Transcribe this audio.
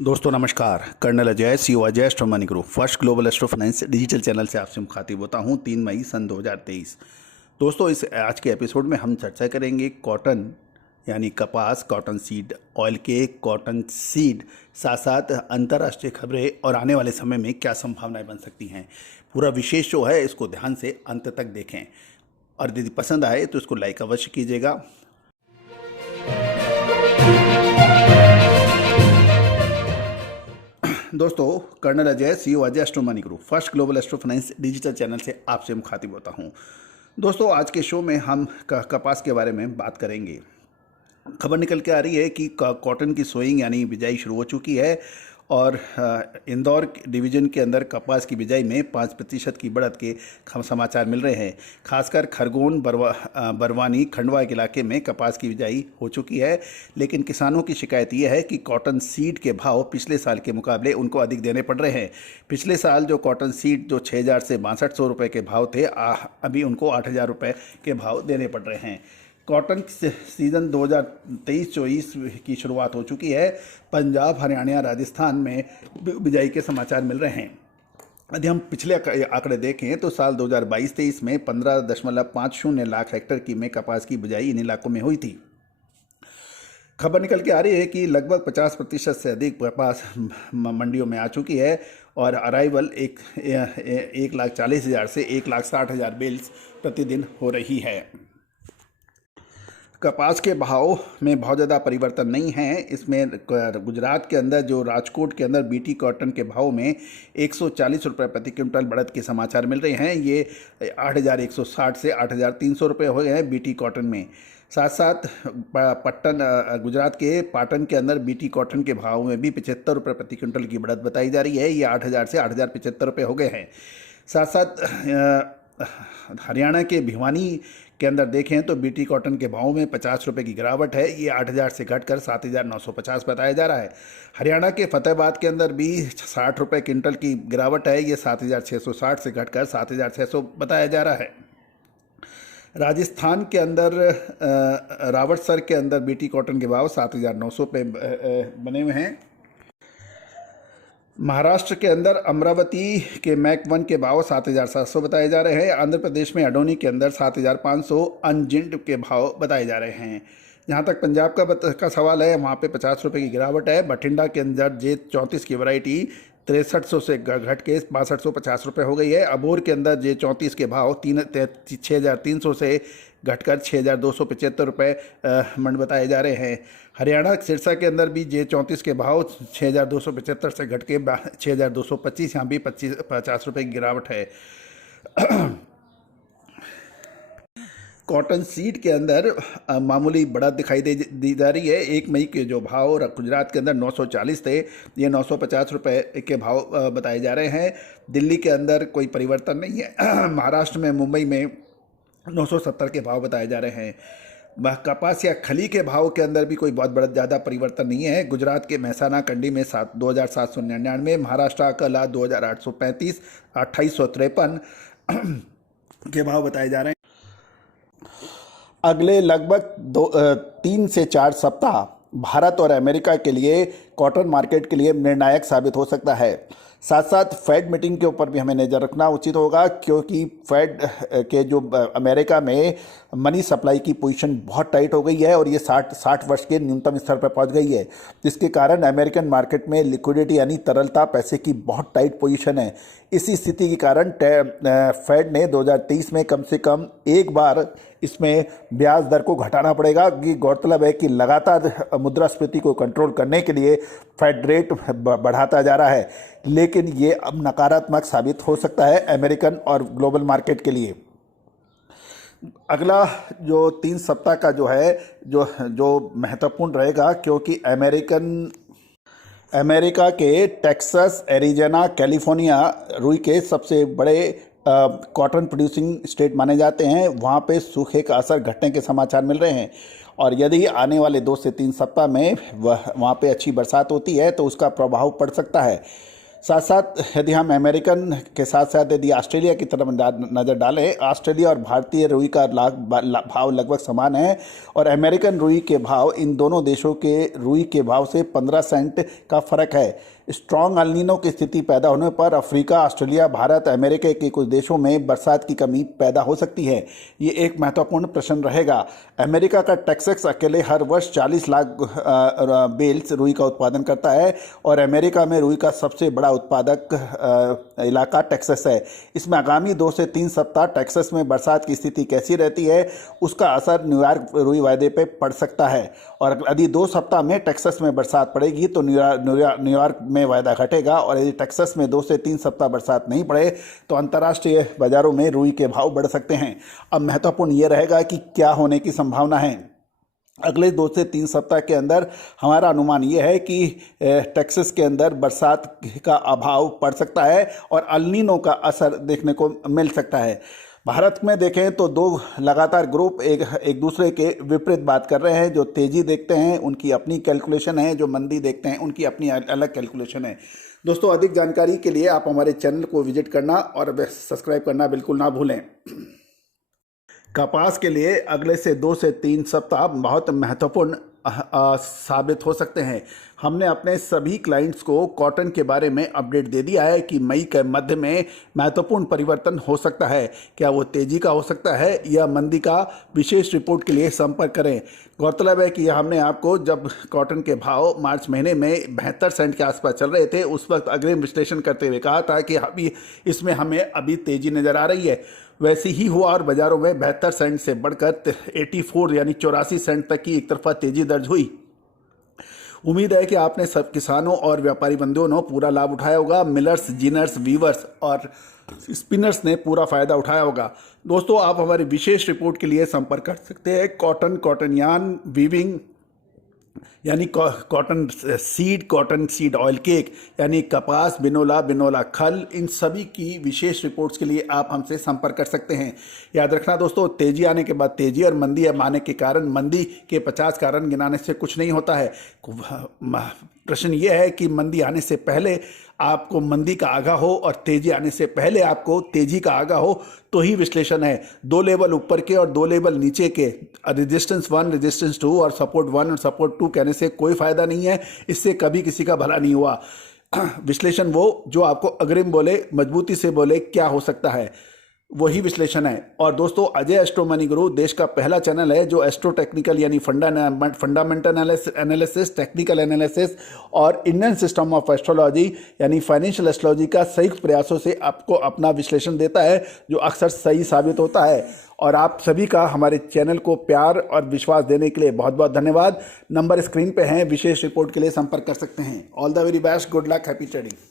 दोस्तों नमस्कार। Colonel Ajay, CEO Ajay Astro Money Group first global astro finance digital channel से आपसे मुखातिब होता हूं 3 मई सन 2023। दोस्तों इस आज के एपिसोड में हम चर्चा करेंगे कॉटन यानी कपास, कॉटन सीड ऑयल के कॉटन सीड, साथ साथ अंतर्राष्ट्रीय खबरें और आने वाले समय में क्या संभावनाएं बन सकती हैं। पूरा विशेष शो है, इसको ध्यान से अंत तक देखें और यदि पसंद आए तो इसको लाइक अवश्य कीजिएगा। दोस्तों colonel Ajay, CEO Ajay Astro Money Group first global astro finance digital channel से आपसे मुखातिब होता हूं। दोस्तों आज के शो में हम कपास के बारे में बात करेंगे। खबर निकल के आ रही है कि कॉटन की सोइंग यानी बिजाई शुरू हो चुकी है और इंदौर डिवीज़न के अंदर कपास की बिजाई में 5% की बढ़त के समाचार मिल रहे हैं। खासकर खरगोन, बरवानी, खंडवा के इलाके में कपास की बिजाई हो चुकी है, लेकिन किसानों की शिकायत यह है कि कॉटन सीड के भाव पिछले साल के मुकाबले उनको अधिक देने पड़ रहे हैं। पिछले साल जो कॉटन सीड जो 6,000 से 6200 रुपये के भाव थे, अभी उनको 8,000 रुपये के भाव देने पड़ रहे हैं। कॉटन सीज़न 2023-24 की शुरुआत हो चुकी है। पंजाब, हरियाणा, राजस्थान में बिजाई के समाचार मिल रहे हैं। यदि हम पिछले आंकड़े देखें तो साल 2022-23 में 15.50 लाख हेक्टेयर की में कपास की बिजाई इन इलाकों में हुई थी। खबर निकल के आ रही है कि लगभग 50% से अधिक कपास मंडियों में आ चुकी है और अराइवल 1,40,000 से 1,60,000 बेल्स प्रतिदिन हो रही है। कपास के भाव में बहुत ज़्यादा परिवर्तन नहीं है। इसमें गुजरात के अंदर जो राजकोट के अंदर बीटी कॉटन के भाव में 140 रुपये प्रति क्विंटल बढ़त के समाचार मिल रहे हैं। ये 8,160 से 8,300 रुपये हो गए हैं बीटी कॉटन में। साथ साथ गुजरात के पाटन के अंदर बीटी कॉटन के भाव में भी 75 रुपये प्रति क्विंटल की बढ़त बताई जा रही है। ये 8,000 से 8,075 रुपये हो गए हैं। साथ साथ हरियाणा के भिवानी के अंदर देखें तो बीटी कॉटन के भाव में 50 रुपये की गिरावट है। ये 8,000 से घटकर 7,950 बताया जा रहा है। हरियाणा के फतेहाबाद के अंदर भी 60 रुपये क्विंटल की गिरावट है। ये 7,660 से घटकर 7,600 बताया जा रहा है। राजस्थान के अंदर रावतसर के अंदर बीटी कॉटन के भाव 7,900 पे बने हुए हैं। महाराष्ट्र के अंदर अमरावती के मैक 1 के भाव 7,700 बताए जा रहे हैं। आंध्र प्रदेश में अडोनी के अंदर 7,500 अनजिंट के भाव बताए जा रहे हैं। जहां तक पंजाब का सवाल है, वहां पे 50 रुपये की गिरावट है। बठिंडा के अंदर J34 की वैरायटी 6300 से घट के 6250 रुपये हो गई है। अबोर के अंदर J34 के भाव 6,300 से घटकर 6,275 रुपये मंड बताए जा रहे हैं। हरियाणा सिरसा के अंदर भी J34 के भाव 6,275 से घट के 6,225, यहाँ भी 50 रुपये की गिरावट है। कॉटन सीड के अंदर मामूली बढ़त दिखाई दी जा रही है। 1 मई के जो भाव गुजरात के अंदर 940 थे, ये 950 रुपये के भाव बताए जा रहे हैं। दिल्ली के अंदर कोई परिवर्तन नहीं है। महाराष्ट्र में, मुंबई में 970 के भाव बताए जा रहे हैं। कपास या खली के भाव के अंदर भी कोई बहुत बड़ा ज़्यादा परिवर्तन नहीं है। गुजरात के महसाना कंडी में 2,799, महाराष्ट्र का 2,835, 2,853 के भाव बताए जा रहे हैं। अगले लगभग 3 से 4 सप्ताह भारत और अमेरिका के लिए कॉटन मार्केट के लिए निर्णायक साबित हो सकता है। साथ साथ फेड मीटिंग के ऊपर भी हमें नज़र रखना उचित होगा, क्योंकि फेड के जो अमेरिका में मनी सप्लाई की पोजीशन बहुत टाइट हो गई है और ये 60 वर्ष के न्यूनतम स्तर पर पहुंच गई है, जिसके कारण अमेरिकन मार्केट में लिक्विडिटी यानी तरलता, पैसे की बहुत टाइट पोजीशन है। इसी स्थिति के कारण फेड ने 2023 में कम से कम एक बार इसमें ब्याज दर को घटाना पड़ेगा। कि गौरतलब है कि लगातार मुद्रास्फीति को कंट्रोल करने के लिए फेड रेट बढ़ाता जा रहा है, लेकिन ये अब नकारात्मक साबित हो सकता है अमेरिकन और ग्लोबल मार्केट के लिए। अगला जो 3 सप्ताह का जो है जो महत्वपूर्ण रहेगा, क्योंकि अमेरिका के टेक्सास, एरिज़ोना, कैलिफोर्निया रुई के सबसे बड़े कॉटन प्रोड्यूसिंग स्टेट माने जाते हैं। वहाँ पे सूखे का असर घटने के समाचार मिल रहे हैं और यदि आने वाले 2 से 3 सप्ताह में वहाँ पे अच्छी बरसात होती है तो उसका प्रभाव पड़ सकता है। साथ साथ यदि हम अमेरिकन के साथ साथ यदि ऑस्ट्रेलिया की तरफ नज़र डालें, ऑस्ट्रेलिया और भारतीय रुई का भाव लगभग समान है और अमेरिकन रुई के भाव, इन दोनों देशों के रुई के भाव से 15 सेंट का फर्क है। स्ट्रॉन्ग अल नीनो की स्थिति पैदा होने पर अफ्रीका, ऑस्ट्रेलिया, भारत, अमेरिका के कुछ देशों में बरसात की कमी पैदा हो सकती है। ये एक महत्वपूर्ण प्रश्न रहेगा। अमेरिका का टेक्सास अकेले हर वर्ष 40 लाख बेल्स रुई का उत्पादन करता है और अमेरिका में रुई का सबसे बड़ा उत्पादक इलाका टेक्सास है। इसमें आगामी 2 से 3 सप्ताह टेक्सास में बरसात की स्थिति कैसी रहती है, उसका असर न्यूयॉर्क रुई वायदे पे पड़ सकता है। और यदि 2 सप्ताह में टेक्सास में बरसात पड़ेगी तो न्यूयॉर्क में वायदा घटेगा और यदि टेक्सास में 2 से 3 सप्ताह बरसात नहीं पड़े तो अंतर्राष्ट्रीय बाजारों में रुई के भाव बढ़ सकते हैं। अब महत्वपूर्ण ये रहेगा कि क्या होने की संभावना है। अगले 2 से 3 सप्ताह के अंदर हमारा अनुमान ये है कि टेक्सास के अंदर बरसात का अभाव पड़ सकता है और अल नीनो का असर देखने को मिल सकता है। भारत में देखें तो 2 लगातार ग्रुप एक दूसरे के विपरीत बात कर रहे हैं। जो तेज़ी देखते हैं उनकी अपनी कैलकुलेशन है, जो मंदी देखते हैं उनकी अपनी अलग कैलकुलेशन है। दोस्तों, अधिक जानकारी के लिए आप हमारे चैनल को विजिट करना और सब्सक्राइब करना बिल्कुल ना भूलें। कपास के लिए अगले से 2 से 3 सप्ताह बहुत महत्वपूर्ण साबित हो सकते हैं। हमने अपने सभी क्लाइंट्स को कॉटन के बारे में अपडेट दे दिया है कि मई के मध्य में महत्वपूर्ण परिवर्तन हो सकता है। क्या वो तेज़ी का हो सकता है या मंदी का? विशेष रिपोर्ट के लिए संपर्क करें। गौरतलब है कि हमने आपको जब कॉटन के भाव मार्च महीने में 72 सेंट के आसपास चल रहे थे, उस वक्त अग्रिम विश्लेषण करते हुए कहा था कि अभी इसमें हमें अभी तेज़ी नज़र आ रही है। वैसे ही हुआ और बाज़ारों में 72 सेंट से बढ़कर 84 यानी 84 सेंट तक की एक तरफा तेज़ी दर्ज हुई। उम्मीद है कि आपने सब किसानों और व्यापारी बंधुओं ने पूरा लाभ उठाया होगा। मिलर्स, जीनर्स, वीवर्स और स्पिनर्स ने पूरा फायदा उठाया होगा। दोस्तों, आप हमारी विशेष रिपोर्ट के लिए संपर्क कर सकते हैं। कॉटन यार्न, वीविंग यानी कॉटन सीड ऑयल केक यानी कपास, बिनोला खल, इन सभी की विशेष रिपोर्ट्स के लिए आप हमसे संपर्क कर सकते हैं। याद रखना दोस्तों, तेजी आने के बाद तेजी और मंदी आने के कारण, मंदी के 50 कारण गिनाने से कुछ नहीं होता है। प्रश्न ये है कि मंदी आने से पहले आपको मंदी का आगाह हो और तेजी आने से पहले आपको तेजी का आगाह हो तो ही विश्लेषण है। 2 लेवल ऊपर के और 2 लेवल नीचे के, रेजिस्टेंस 1, रेजिस्टेंस 2 और सपोर्ट 1 और सपोर्ट 2 कहने से कोई फायदा नहीं है। इससे कभी किसी का भला नहीं हुआ। विश्लेषण वो जो आपको अग्रिम बोले, मजबूती से बोले क्या हो सकता है, वही विश्लेषण है। और दोस्तों, अजय एस्ट्रो मनी गुरु देश का पहला चैनल है जो एस्ट्रो टेक्निकल यानी फंडामेंटल एनालिसिस, टेक्निकल एनालिसिस और इंडियन सिस्टम ऑफ एस्ट्रोलॉजी यानी फाइनेंशियल एस्ट्रोलॉजी का संयुक्त प्रयासों से आपको अपना विश्लेषण देता है, जो अक्सर सही साबित होता है। और आप सभी का हमारे चैनल को प्यार और विश्वास देने के लिए बहुत बहुत धन्यवाद। नंबर स्क्रीन पे हैं, विशेष रिपोर्ट के लिए संपर्क कर सकते हैं। All the very best, good luck, happy trading.